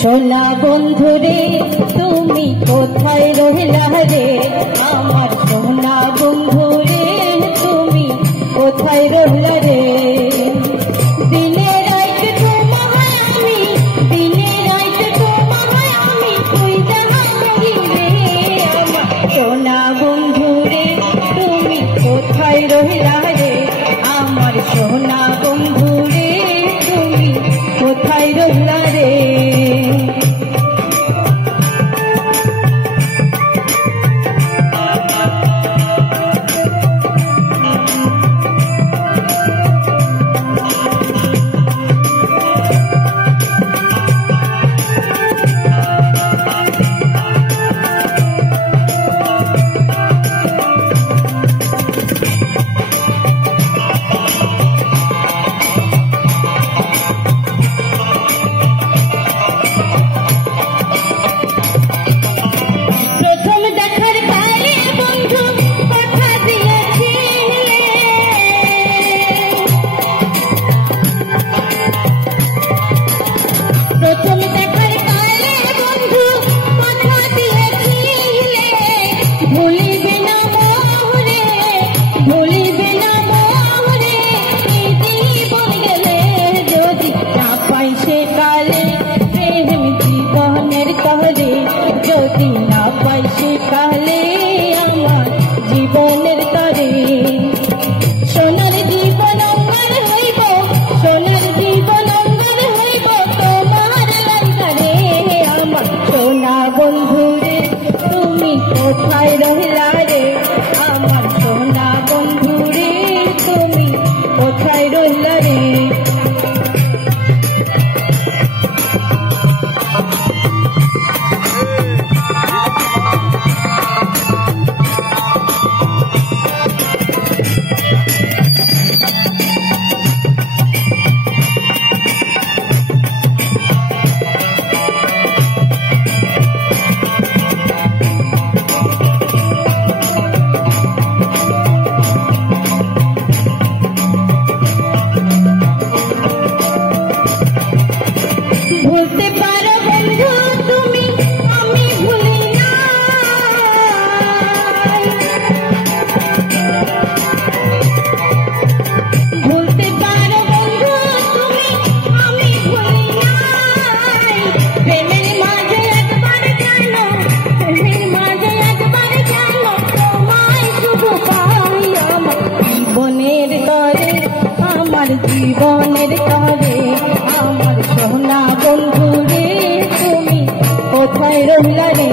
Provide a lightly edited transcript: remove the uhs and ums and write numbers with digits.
সোনা বন্ধু রে তুমি কোথায় রহিলা রে, আমার সোনা বন্ধু রে তুমি কোথায় রহিলা রে। দিনে রাইতে তোমায় আমি, দিনে রাইতে তোমায় আমি খুঁজা করি রে, আমার সোনা বন্ধু রে তুমি কোথায় রহিলা রে, আমার সোনা বন্ধু রে তুমি কোথায় রহিলা রে। যদি না পাই সে কালে আমার জীবনের তরে, সোনার জীবন অঙ্গার হইব, সোনার জীবন অঙ্গার হইব তোমার লাইগারে, আমার সোনা বন্ধু রে তুমি কোথায় রহিলা রে, আমার সোনা বন্ধু রে তুমি কোথায় রহিলা রে। ভুলতে পারো বন্ধু তুমি আমি ভুলি না, ভুলতে পারো বন্ধু তুমি আমি ভুলি না, প্রেমের মাঝে একবার জানো, প্রেমের মাঝে একবার জানো তোমায় শুধু পাই, আমার জীবনের তরে, আমার জীবনের তরে, আমার সোনা বন্ধু রে তুমি কোথায় রহিলা রে।